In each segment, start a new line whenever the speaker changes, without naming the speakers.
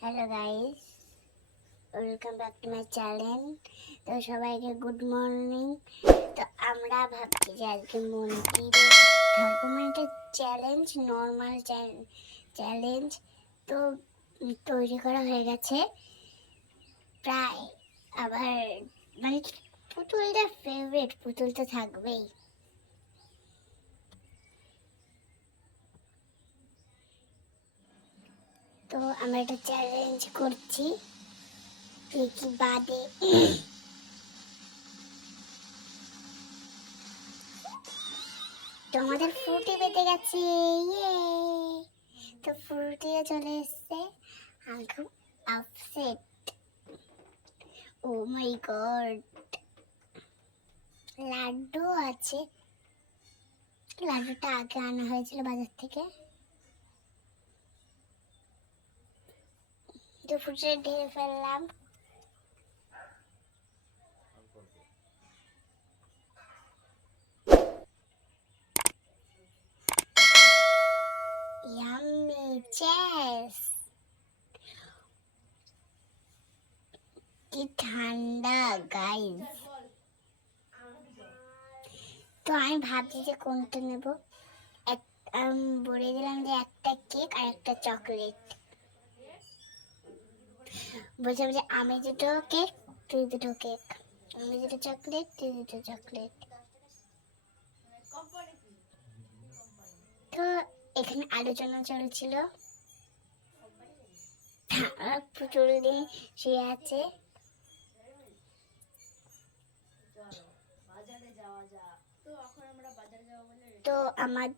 Hello guys welcome back to my channel তো সবাইকে good morning তো আমরা ভাবছি যে আজকে মন্দিরে থাকব একটা চ্যালেঞ্জ নর্মাল চ্যালেঞ্জ তো তৈরি করা হয়ে গেছে। প্রায় আবার মানে পুতুলটা ফেভারিট পুতুল তো থাকবেই। তো আমরা একটা চ্যালেঞ্জ করছি। কি বাদে? তো আমাদের ফ্রুটি পেতে গেছে ইয়ে তো ফ্রুটিও চলে এসছে। আমি খুব upset oh my god laddu আছে। লাড্ডুটা আগে আনা হয়েছিল বাজার থেকে। ফুটে ঢেলে ফেললাম Yummy চেস কি ঠান্ডা গাইস তো আমি ভাবছি যে কোনটা নেব এক বলে দিলাম যে একটা কেক আর একটা চকলেট বলছিলাম যে আমি দুটো কেক, তুই দুটো কেক। আমি দুটো চকলেট তুই দুটো চকলেট তো এখানে আলোচনা চলছিল। পুতুল দিয়ে শুয়ে আছে। তো আমার,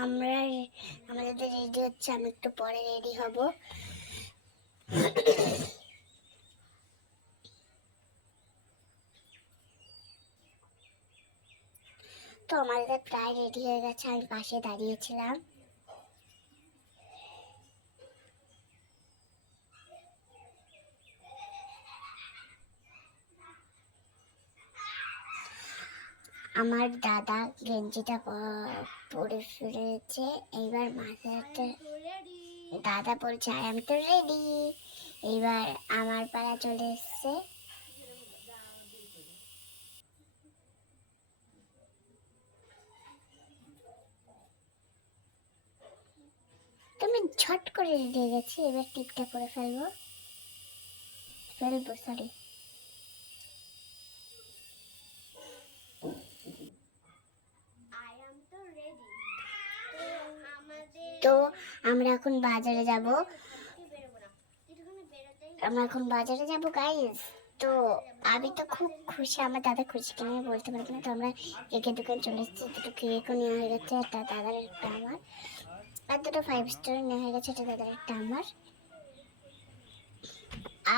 আমরা, আমাদের রেডি হচ্ছে, আমি একটু পরে রেডি হব। তো আমাদের প্রায় রেডি হয়ে গেছে, আমি পাশে দাঁড়িয়েছিলাম আমার দাদা গেঞ্জিটা পরে ফিরেছে, এইবার মাথাটা দাদা বলছে আমি তো রেডি এইবার আমার পাড়া চলে এসছে। তুমি ঝট করে রেডি গেছি, এবার টিপটা করে ফেলব। ফেলব সরি তো আমরা এখন বাজারে যাব। আমরা এখন বাজারে যাব গাইস তো আমি তো খুব খুশি, আমার দাদা খুশি কিনে বলতে পারব না। তো আমরা কেকের দোকান চলে এসেছি, দুটো কেকও নেওয়া হয়ে গেছে, একটা দাদার একটা আমার। আর দুটো ফাইভ স্টার নেওয়া হয়ে গেছে একটা দাদার একটা আমার।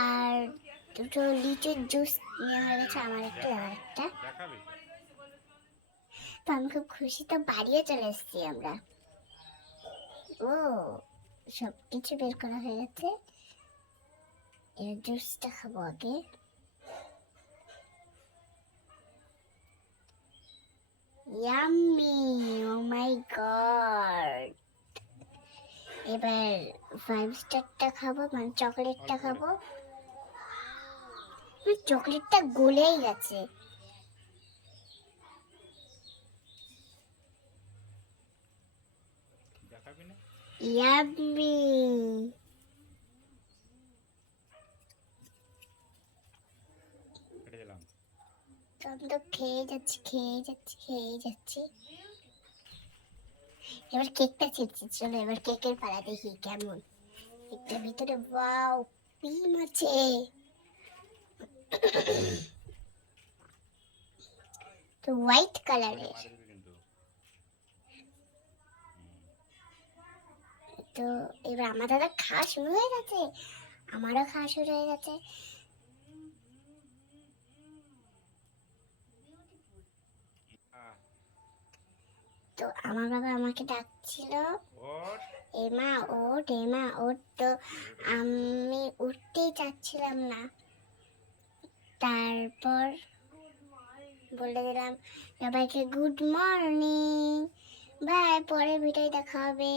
আর দুটো লিচুর জুস নেওয়া হয়ে গেছে আমার একটা দাদার একটা। তো আমি খুব খুশি তো বাড়িও চলে এসেছি আমরা। ও সব কিছু বের করা হয়ে গেছে। এর জুসটা খাব আগে ইয়াম্মি ও মাই গড এবার ফাইভ স্টারটা খাব মানে চকলেটটা খাব। চকলেটটা গলেই গেছে। তো খেয়ে যাচ্ছি খেয়ে যাচ্ছি খেয়ে যাচ্ছি। এবার কেকটা ছিটছি চলো এবার কেকের দেখি কেমন। কেকটার ভিতরে ওয়াও পিম আছে। তো হোয়াইট কালারের। তো এবার আমার দাদা খাওয়া হয়ে গেছে, আমারও শুরু হয়ে গেছে। তো আমার বাবা আমাকে ডাকছিল। এমা ওঠ এমা ওঠ তো আমি উঠতেই চাচ্ছিলাম না। তারপর বলে দিলাম সবাইকে গুড মর্নিং বাই পরে ভিডিও দেখা হবে।